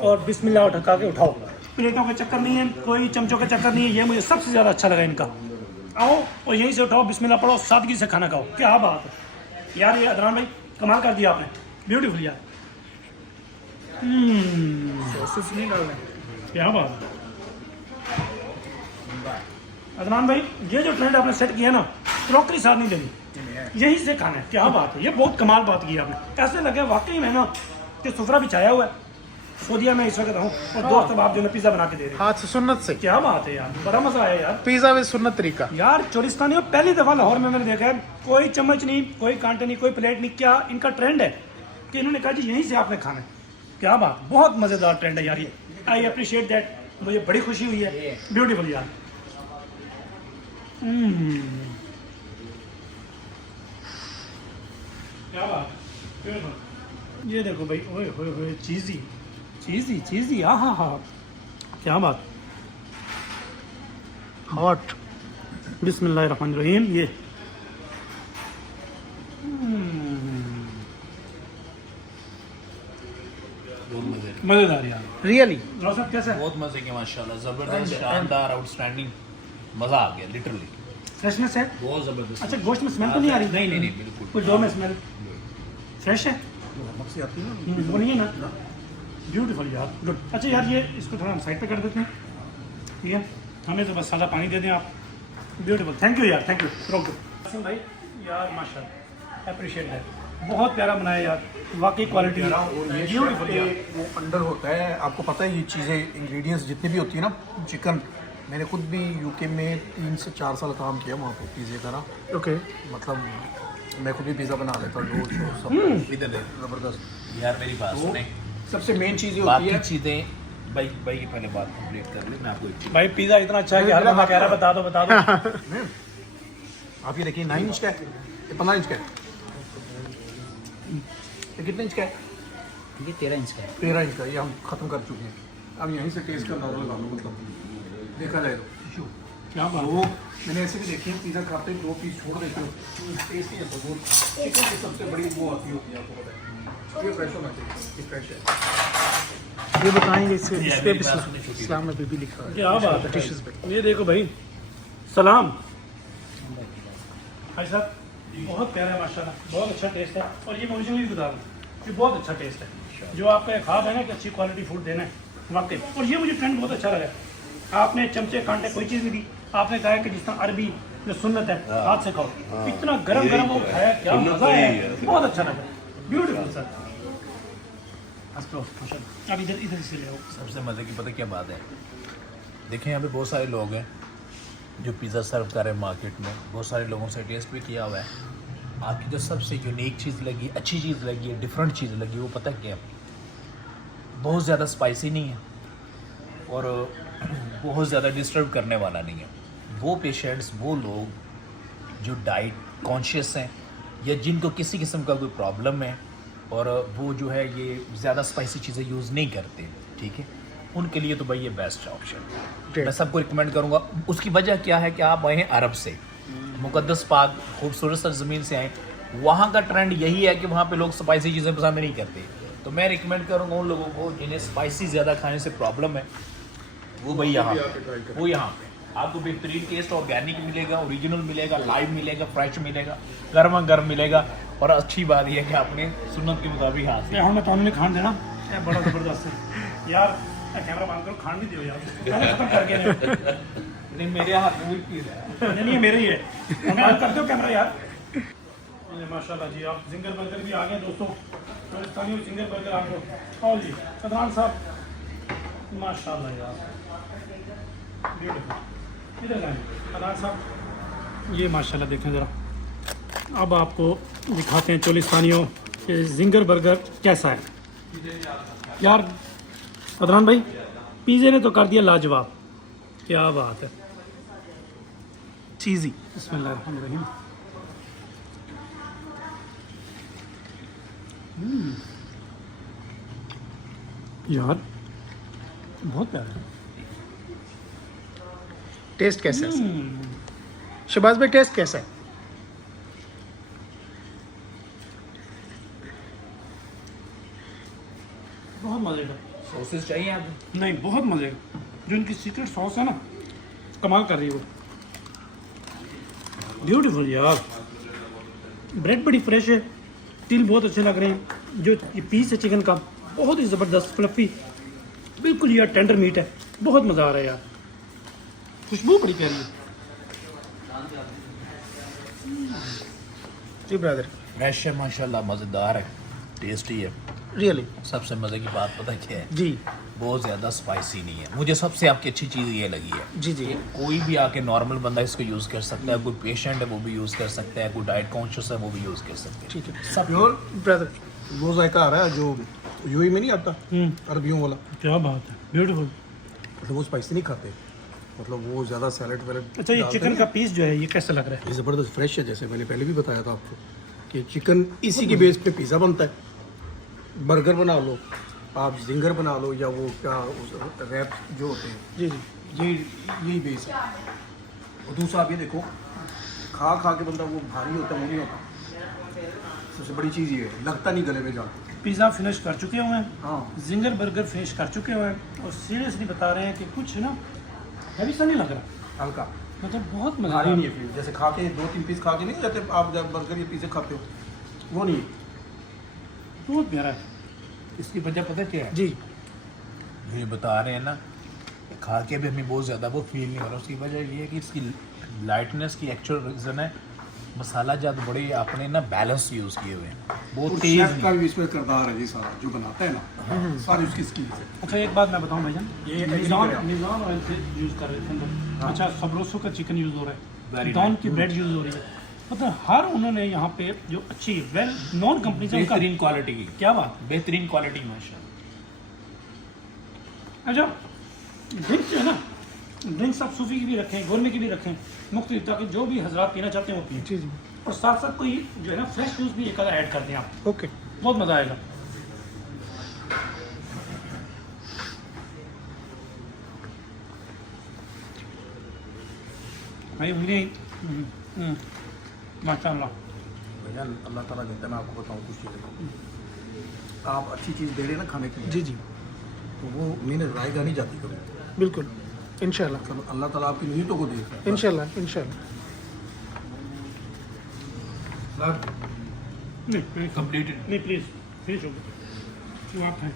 और बिस्मिल्लाह ढका के उठाओ। प्लेटों का चक्कर नहीं है, कोई चमचों का चक्कर नहीं है, ये मुझे सबसे ज़्यादा अच्छा लगा इनका। आओ और यहीं से उठाओ, बिस्मिल्लाह पढ़ो, सादगी से खाना खाओ। क्या बात है यार, ये अदनान भाई कमाल कर दिया आपने, ब्यूटीफुल यार। सॉसेस नहीं डालना, क्या बात है अदनान भाई, ये जो ट्रेंड आपने सेट किया ना, क्रॉकरी साथ नहीं देनी, यहीं से खाना है। क्या बात है, ये बहुत कमाल बात की आपने। ऐसे लगे वाकई में ना कि सुफरा बिछाया हुआ है। सऊदीया में इस वक्त हूँ और दोस्त अब आप जो है पिज़्ज़ा बना के दे रहे हैं। हाथ से सुन्नत से क्या बात है यार, बड़ा मजा आया यार। पिज्जा विद सुन्नत तरीका। यार चोलिस्तानियों पहली दफ़ा लाहौर में मैंने देखा है, कोई चम्मच नहीं, कोई कांटे नहीं, कोई प्लेट नहीं। क्या इनका ट्रेंड है कि इन्होंने कहा जी यहीं से आपने खाना है। क्या बात, बहुत मज़ेदार ट्रेंड है यार ये। आई अप्रिशिएट दैट, मुझे बड़ी खुशी हुई है, ब्यूटीफुल यार। क्या बात, ये देखो भाई, ओए होए होए, चीज़ी चीज़ी चीज़ी, हाँ हाँ, क्या बात। हॉट, बिस्मिल्लाहिर्रहमानिर्रहीम। ये मज़ेदार यार, रियली साहब कैसा है? बहुत मजे के माशाल्लाह, जबरदस्त, शानदार, आउटस्टैंडिंग, मजा आ गया लिटरली, फ्रेशनेस है। बहुत जबरदस्त। अच्छा, गोश्त में स्मेल तो नहीं आ रही? नहीं नहीं नहीं, बिल्कुल कुछ दो में स्मेल फ्रेश है, मक्सी आती है ना। वो नहीं है ना। ब्यूटीफुल यार, गुड। अच्छा यार, ये इसको थोड़ा हम साइड पे कर देते हैं, ठीक है? हमें तो बस सादा पानी दे दें आप। ब्यूटीफुल, थैंक यू यार, थैंक यू। रोक दो भाई यार, माशाल्लाह, अप्रिशिएट है, बहुत प्यारा बनाया यार, वाकई क्वालिटी है। और ये ब्यूटीफुल यार। वो अंडर होता है, आपको पता है ये चीज़ें, इंग्रेडिएंट्स जितने भी होती है ना, चिकन, मैंने खुद भी यूके में 3 से 4 साल काम किया वहाँ पर पिज़्ज़े का ना। ओके, मतलब मैं खुद भी पिज़्ज़ा बना लेता हूँ, रोज सब इधर ले ज़बरदस्त। यार, मेरी बात सुने, सबसे मेन चीज़ ये होती बाकी है, चीजें भाई की पहले बात कंप्लीट कर ले, मैं आपको एक चीज भाई पिज़्ज़ा इतना अच्छा है कि हर बंदा कह रहा है बता दो बता दो। आप ये देखिए 9 इंच का है, ये 15 इंच का है, ये कितने इंच का है? ये 13 इंच का है। 13 इंच का। ये हम ख़त्म कर चुके हैं। अब यहीं से टेस्ट करना होगा, मतलब देखा जाए तो। क्या बात वो मैंने ऐसे भी देखे हैं, पिज़्ज़ा खाते ही 2 पीस छोड़ देते हो, टेस्ट नहीं आता। वो चिकन की सबसे बड़ी वो आती होती है, आपको पता है, ये फ्रेश होना चाहिए, ये फ्रेश है। ये बताएंगे इस पे मेरी बात सुनिए, छोटी इस्लाम में भी लिखा है। क्या बात है, ये देखो भाई, सलाम भाई साहब, बहुत प्यारा है माशाल्लाह, बहुत अच्छा टेस्ट है। और ये मैं ओरिजिनली बता रहा हूँ, ये बहुत अच्छा टेस्ट है। जो आपका एक ख्वाब है ना कि अच्छी क्वालिटी फूड देना है, वाकई। और ये मुझे ट्रेंड बहुत अच्छा लगा, आपने चमचे कांटे कोई चीज़ नहीं दी, आपने कहा कि जिस तरह अरबी जो सुन्नत है हाथ से खाओ, इतना गरम गरम वो खाया, क्या मज़ा है, बहुत अच्छा लगा, ब्यूटीफुल सर। अब इधर इधर से ले आओ। सबसे मजे की पता क्या बात है, देखें यहाँ पे बहुत सारे लोग हैं जो पिज़्ज़ा सर्व कर रहे हैं मार्केट में, बहुत सारे लोगों से टेस्ट भी किया हुआ है। आपकी जो सबसे यूनिक चीज़ लगी, अच्छी चीज़ लगी है, डिफरेंट चीज़ लगी, वो पता क्या है, बहुत ज़्यादा स्पाइसी नहीं है और बहुत ज़्यादा डिस्टर्ब करने वाला नहीं है। वो पेशेंट्स, वो लोग जो डाइट कॉन्शियस हैं या जिनको किसी किस्म का कोई प्रॉब्लम है और वो जो है ये ज़्यादा स्पाइसी चीज़ें यूज़ नहीं करते, ठीक है, उनके लिए तो भाई ये बेस्ट ऑप्शन है, मैं सबको रिकमेंड करूँगा। उसकी वजह क्या है कि आप आए हैं अरब से, मुकद्दस पाक खूबसूरत सरजमीन से आए, वहाँ का ट्रेंड यही है कि वहाँ पे लोग स्पाइसी चीज़ें पसंद नहीं करते। तो मैं रिकमेंड करूँगा उन लोगों को जिन्हें स्पाइसी ज़्यादा खाने से प्रॉब्लम है, वो भाई यहाँ पे आपको बेहतरीन टेस्ट, ऑर्गेनिक मिलेगा, ओरिजिनल मिलेगा, लाइव मिलेगा, फ्रेश मिलेगा, गर्मा गर्म मिलेगा। और अच्छी बात यह है कि आपने सुन्नत के मुताबिक हाथ से हमें तो नहीं खान देना, ये बड़ा ज़बरदस्त है यार। कैमरा बंद करो, खान भी दियो यार, खत्म कर गए। नहीं, मेरे हाथ में वही चीज़ है, नहीं मेरे ही है, बंद कर दो कैमरा यार। माशाल्लाह जी, आप जिंगर बर्गर भी आ गए दोस्तों, पाकिस्तानी जिंगर बर्गर आपको। और जी अदनान साहब, माशाल्लाह यार, ब्यूटीफुल। इधर जाएं अदनान साहब, ये माशाल्लाह देखें ज़रा। अब आपको दिखाते हैं चोलिस्तानियों के जिंगर बर्गर कैसा है यार। अदनान भाई, पिज़्ज़े ने तो कर दिया लाजवाब, क्या बात है, चीज़ी। बिस्मिल्लाहिर्रहमानिर्रहीम। यार बहुत प्यारा है। टेस्ट कैसा है शहबाज भाई, टेस्ट कैसा है? बहुत मज़े का, सॉसेस चाहिए आपको? नहीं, बहुत मज़े का। जो इनकी सीक्रेट सॉस है ना, कमाल कर रही है वो। ब्यूटीफुल यार। ब्रेड बड़ी फ्रेश है, तिल बहुत अच्छे लग रहे हैं। जो ये पीस है चिकन का, बहुत ही ज़बरदस्त फ्लफी, बिल्कुल यार टेंडर मीट है। बहुत मज़ा आ रहा है यार, खुशबू बड़ी प्यारी है। जी ब्रदर, फ्रेश है माशाल्लाह, मज़ेदार है, टेस्टी है। रियली सबसे मज़े की बात पता क्या है? जी बहुत ज़्यादा स्पाइसी नहीं है। मुझे सबसे आपकी अच्छी चीज़ ये लगी है। जी जी कोई भी आके नॉर्मल बंदा इसको यूज़ कर सकता है, कोई पेशेंट है वो भी यूज़ कर सकता है, कोई डाइट कॉन्शियस है वो भी यूज़ कर सकते हैं। ठीक है सब प्योर ब्रदर। वो जायका आ रहा है जो यूएई में नहीं आता, अरबियों वाला। क्या बात है, ब्यूटीफुल। मतलब वो स्पाइसी नहीं खाते, मतलब वो ज़्यादा सैलड वैलड। अच्छा, ये चिकन का पीस जो है ये कैसा लग रहा है? ये ज़बरदस्त फ्रेश है, जैसे मैंने पहले भी बताया था आपको कि चिकन इसी के बेस पे पिज़्ज़ा बनता है। बर्गर बना लो आप, जिंगर बना लो, या वो क्या रैप जो होते हैं, जी जी यही बेस है। और दूसरा आप ये देखो, खा खा के बंदा वो भारी होता है, वो नहीं होता। सबसे बड़ी चीज़ ये है, लगता नहीं गले में जाता। पिज़्ज़ा फिनिश कर चुके हुए हैं, हाँ, जिंगर बर्गर फिनिश कर चुके हुए हैं, और सीरियसली बता रहे हैं कि कुछ ना हैवी सा नहीं लग रहा, हल्का मतलब बहुत मज़ा भारी नहीं है। फिर जैसे खा के 2-3 पीस खा के नहीं जाते आप, जब बर्गर या पिज़्ज़ा खाते हो, वो नहीं है। बहुत प्यारा है। इसकी वजह पता क्या है? जी ये बता रहे हैं ना, खा के भी हमें बहुत ज़्यादा वो फील नहीं हो रहा। उसकी वजह ये है कि इसकी लाइटनेस की एक्चुअल रीज़न है मसाला जात बड़े आपने ना बैलेंस यूज़ किए हुए हैं, बहुत और तेज़ शेफ का भी इसमें किरदार है, ये सारा जो बनाता है ना, सारी उसकी स्किल है। अच्छा, एक बात मैं बताऊं भाईजान, ये मिज़ान agree मिज़ान ऑयल से यूज़ कर रहे थे अंदर। अच्छा, सबरोसो का चिकन यूज़ हो रहा है, Very डॉन की ब्रेड यूज़ हो रही है, मतलब हर उन्होंने यहाँ पे जो अच्छी वेल नॉन कंपनी से उनका बेहतरीन क्वालिटी की, क्या बात। बेहतरीन क्वालिटी माशा। अच्छा, ड्रिंक्स जो है ना, ड्रिंक्स आप सूफी की भी रखें, गोरमे की भी रखें, मुख्तलिफ, ताकि जो भी हजरात पीना चाहते हैं वो पिए। जी जी और साथ साथ कोई जो है ना फ्रेश जूस भी एक आधा ऐड कर दें आप, ओके। बहुत मज़ा आएगा। भाई उंगली माशाल्लाह। भैया अल्लाह ताला देता है। मैं आपको बताऊँ कुछ चीज़ें, आप अच्छी चीज़ दे रहे हैं ना खाने के लिए, जी जी तो वो मैंने रायगा नहीं जाती कभी। बिल्कुल, इंशाल्लाह मतलब अल्लाह ताला आपकी नीयतों को देख रहा है। इंशाल्लाह इंशाल्लाह। नहीं कंप्लीटेड। नहीं, प्लीज़ फिनिश हो गया, वो आप हैं।